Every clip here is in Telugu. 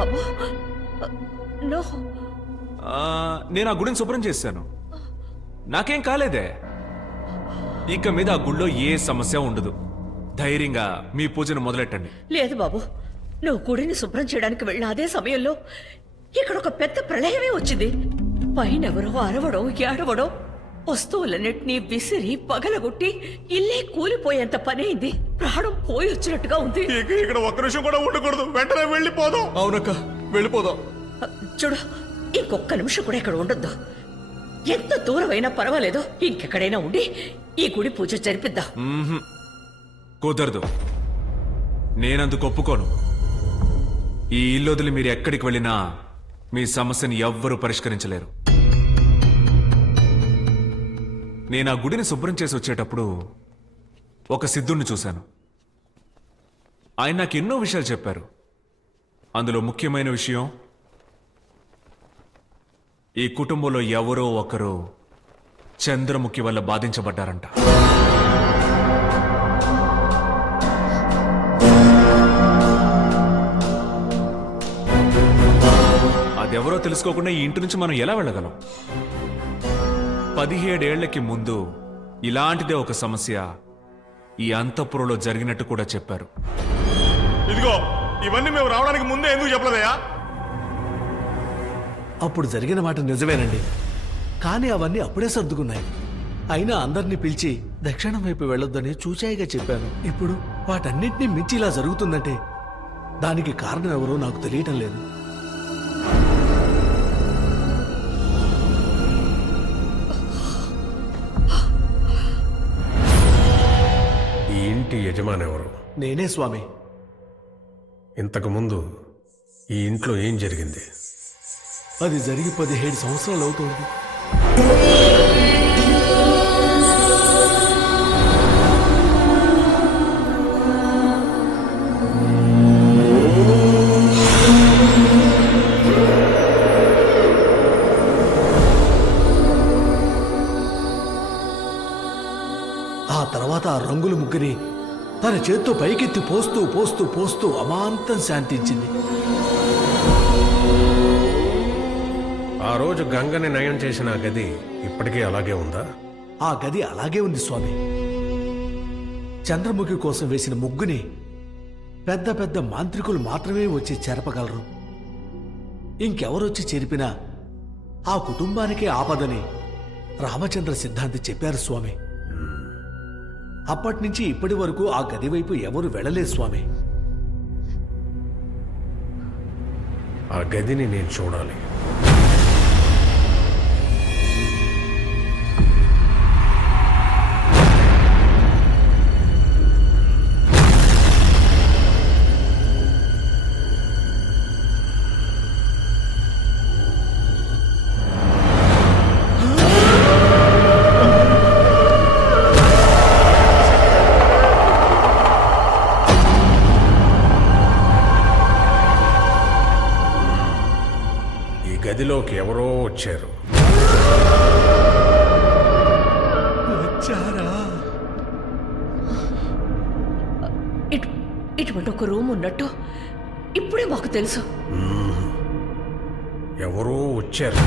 బాబు. నో. నేను ఆ గుడిని శుభ్రం చేశాను, నాకేం కాలేదే. ఇక మీద ఆ గుడిలో ఏ సమస్య ఉండదు. ధైర్యంగా మీ పూజను మొదలెట్టండి. లేదు బాబు, నువ్వు గుడిని శుభ్రం చేయడానికి వెళ్ళిన అదే సమయంలో ఇక్కడ ఒక పెద్ద ప్రళయమే వచ్చింది. పైనెవరో అరవడం ఏడవడం, వస్తువులన్నిటినీ విసిరి పగలగొట్టి ఇల్లే కూలిపోయేంత పని అయింది. ప్రాణం పోయి వచ్చినట్టుగా ఉంది. ఇక్కడ ఒక్క నిమిషం కూడా ఉండకూడదు, వెంటనే వెళ్ళిపోదాం. అవునక్క, వెళ్ళిపోదాం. చూడు, ఇంకొక్క నిమిషం కూడా ఇక్కడ ఉండొద్దు. ఎంత దూరం అయినా పర్వాలేదు, ఇంకెక్కడైనా ఉండి ఈ గుడి పూజ జరిపిద్దాం. కుదరదు, నేనందుకు ఒప్పుకోను. ఈ ఇల్లు వదిలి మీరు ఎక్కడికి వెళ్ళినా మీ సమస్యని ఎవ్వరూ పరిష్కరించలేరు. నేను ఆ గుడిని శుభ్రం చేసి వచ్చేటప్పుడు ఒక సిద్ధుణ్ణి చూశాను. ఆయన నాకు ఎన్నో విషయాలు చెప్పారు. అందులో ముఖ్యమైన విషయం, ఈ కుటుంబంలో ఎవరో ఒకరు చంద్రముఖి వల్ల బాధించబడ్డారంట. అదెవరో తెలుసుకోకుండా ఈ ఇంటి నుంచి మనం ఎలా వెళ్ళగలం? 17 ఏళ్లకి ముందు ఇలాంటిదే ఒక సమస్య ఈ అంతఃపురంలో జరిగినట్టు కూడా చెప్పారు. ఇదిగో, ఇవన్నీ మేము రావడానికి ముందే ఎందుకు చెప్పలేదయ్యా? అప్పుడు జరిగిన మాట నిజమేనండి, కానీ అవన్నీ అప్పుడే సర్దుకున్నాయి. అయినా అందరినీ పిలిచి దక్షిణం వైపు వెళ్ళొద్దని చూచాయిగా చెప్పాను. ఇప్పుడు వాటన్నింటినీ మించి ఇలా జరుగుతుందంటే దానికి కారణం ఎవరో నాకు తెలియటం లేదు. ఈ ఇంటి యజమాని ఎవరు? నేనే స్వామి. ఇంతకుముందు ఈ ఇంట్లో ఏం జరిగింది? అది జరిగి 17 సంవత్సరాలు అవుతుంది. ఆ తర్వాత ఆ రంగుల ముగ్గుని తన చేత్తో పైకెత్తి పోస్తూ పోస్తూ పోస్తూ అమాంతం శాంతించింది. ఆ రోజు గంగని నయం చేసిన ఆ గది ఇప్పటికీ అలాగే ఉందా? ఆ గది అలాగే ఉంది స్వామి. చంద్రముఖి కోసం వేసిన ముగ్గుని పెద్ద పెద్ద మాంత్రికులు మాత్రమే వచ్చి చెరపగలరు. ఇంకెవరొచ్చి చెరిపినా ఆ కుటుంబానికే ఆపదని రామచంద్ర సిద్ధాంతి చెప్పారు స్వామి. అప్పటినుంచి ఇప్పటి వరకు ఆ గది వైపు ఎవరు వెళ్ళలేదు స్వామి. ఆ గదిని నేను చూడాలి. గదిలోకి ఎవరో వచ్చారు. ఇటువంటి ఒక రూమ్ ఉన్నట్టు ఇప్పుడే మాకు తెలుసు. ఎవరో వచ్చారు.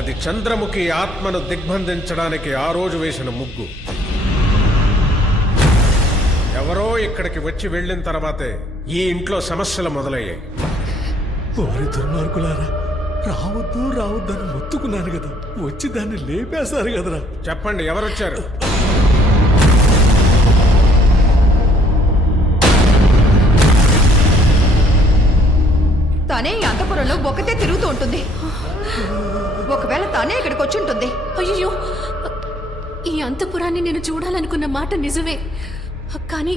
అది చంద్రముఖి ఆత్మను దిగ్బంధించడానికి ఆ రోజు వేసిన ముగ్గు. ఎవరో ఇక్కడికి వచ్చి వెళ్ళిన తర్వాతే ఈ ఇంట్లో సమస్యలు మొదలయ్యాయి. వారి దుర్మార్గులారా, రావద్దు రావద్దని మొత్తుకున్నాను కదా, వచ్చి దాన్ని లేపేశారు కదరా. చెప్పండి, ఎవరొచ్చారు? తనే ఈ అంతపురంలో ఒకతే తిరుగుతూ ఉంటుంది. ఒకవేళ తానే ఇక్కడికి వచ్చి ఉంటుంది. అయ్యో, ఈ అంతపురాన్ని నేను చూడాలనుకున్న మాట నిజమే, కానీ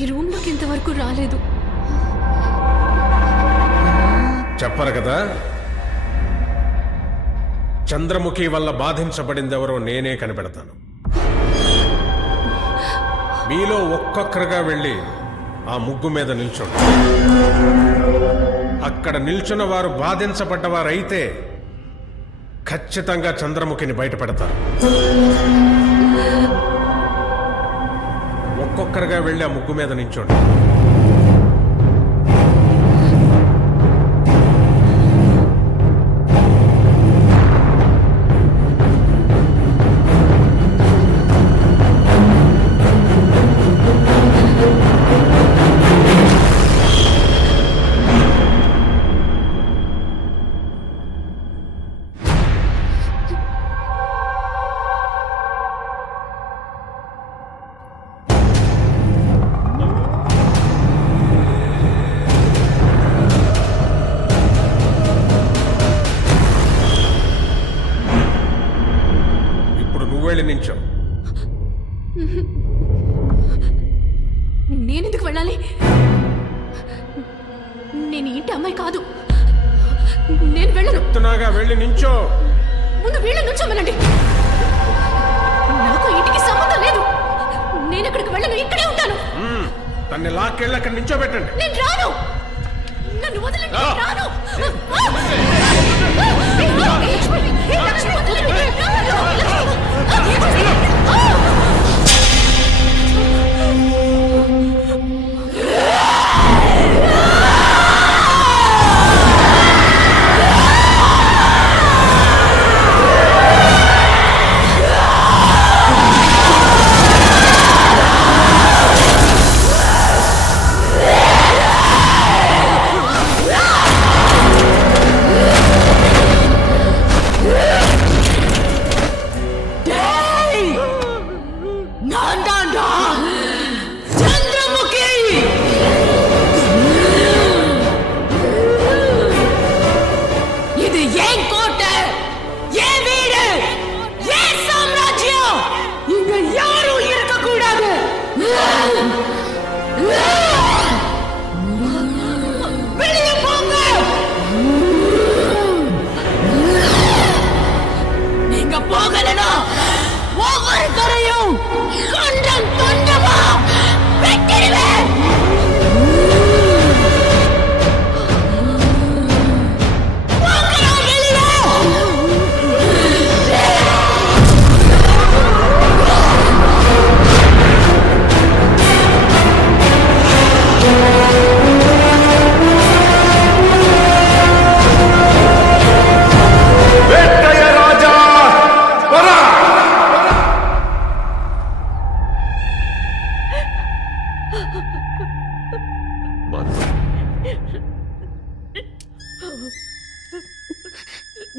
ఈ రూమ్లోకి ఇంతవరకు రాలేదు. చెప్పరు కదా, చంద్రముఖి వల్ల బాధించబడిందెవరో నేనే కనిపెడతాను. మీలో ఒక్కొక్కరుగా వెళ్ళి ఆ ముగ్గు మీద నిల్చోండి. అక్కడ నిల్చున్న వారు బాధించబడ్డవారైతే ఖచ్చితంగా చంద్రముఖిని బయటపెడతారు. ఒక్కొక్కరుగా వెళ్ళి ఆ ముగ్గు మీద నించోండి. నించో. నేనెందుకు వెళ్ళాలి? నేను ఇంటి అమ్మాయి కాదు. నేను వెళ్ళను. చెప్తున్నాగా వెళ్ళి నించో. ముందు వీళ్ళ నుంచోమనండి. నాకు ఇంటికి సంబంధం లేదు. నేను ఎక్కడికి వెళ్ళను, ఇక్కడే ఉంటాను. తన్ని లాక్కెళ్ళి అక్కడ నించోబెట్టండి. నేను రాను. నన్ను వదలండి. రాను.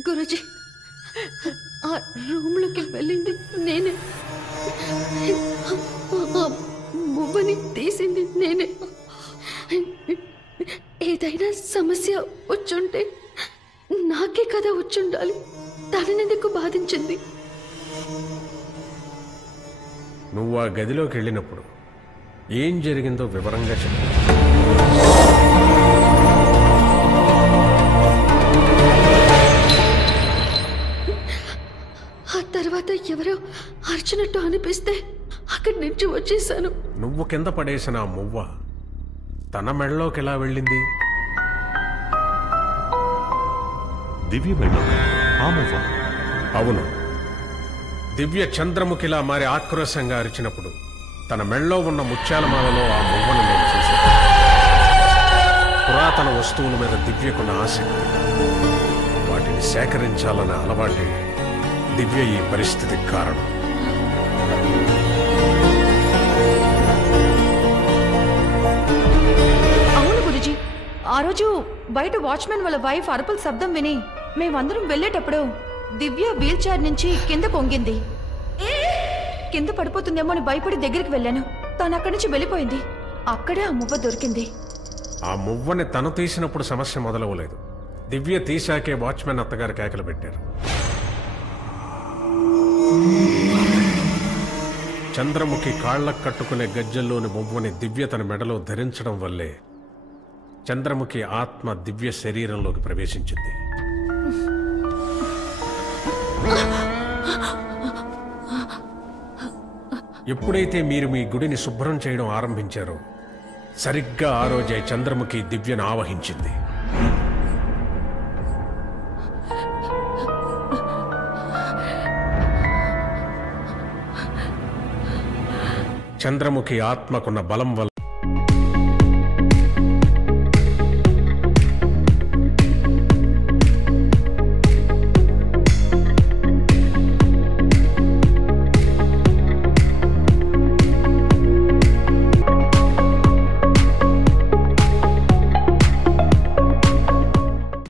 గురుజీ, ఆ రూమ్లోకి వెళ్ళింది నేనే. మువ్వని తీసింది నేనే. ఏదైనా సమస్య వచ్చుంటే నాకే కదా వచ్చుండాలి. తననెందుకు బాధించింది? నువ్వు ఆ గదిలోకి వెళ్ళినప్పుడు ఏం జరిగిందో వివరంగా చెప్పు. ఆ తర్వాత ఎవరో అర్చినట్టు అనిపిస్తే అక్కడి నుంచి వచ్చేసాను. నువ్వు కింద పడేసిన ఆ మువ్వ తన మెడలోకి ఎలా వెళ్ళింది? దివ్య మెడలో ఆ మువ్వ? అవును. దివ్య చంద్రముఖిలా మారి ఆక్రోశంగా అరిచినప్పుడు తన మెడలో ఉన్న ముత్యాలమాలలో ఆ మువ్వను నేను చూశాను. పురాతన వస్తువుల మీద దివ్యకున్న ఆసక్తి, వాటిని సేకరించాలనే అలవాటే దివ్య ఈ పరిస్థితికి కారణం. అవును గురుజీ, ఆ రోజు బయట వాచ్మెన్ వాళ్ళ వైఫ్ అరుపుల శబ్దం విని మేమందరం వెళ్ళేటప్పుడు దివ్య వీల్ చైర్ నుంచి కింద కొంగింది. కింద పడిపోతుందేమో అని భయపడి దగ్గరికి వెళ్ళాను. తను అక్కడి నుంచి వెళ్ళిపోయింది. అక్కడే ఆ మువ్వ దొరికింది. ఆ మువ్వని తను తీసినప్పుడు సమస్య మొదలవలేదు. దివ్య తీశాకే వాచ్మెన్ అత్తగారు కేకలు పెట్టారు. చంద్రముఖి కాళ్లకు కట్టుకునే గజ్జల్లోని మువ్వని దివ్య తన మెడలో ధరించడం వల్లే చంద్రముఖి ఆత్మ దివ్య శరీరంలోకి ప్రవేశించింది. ఎప్పుడైతే మీరు మీ గుడిని శుభ్రం చేయడం ఆరంభించారో సరిగ్గా ఆ రోజే చంద్రముఖి దివ్యను ఆవహించింది. చంద్రముఖి ఆత్మకున్న బలం వల్ల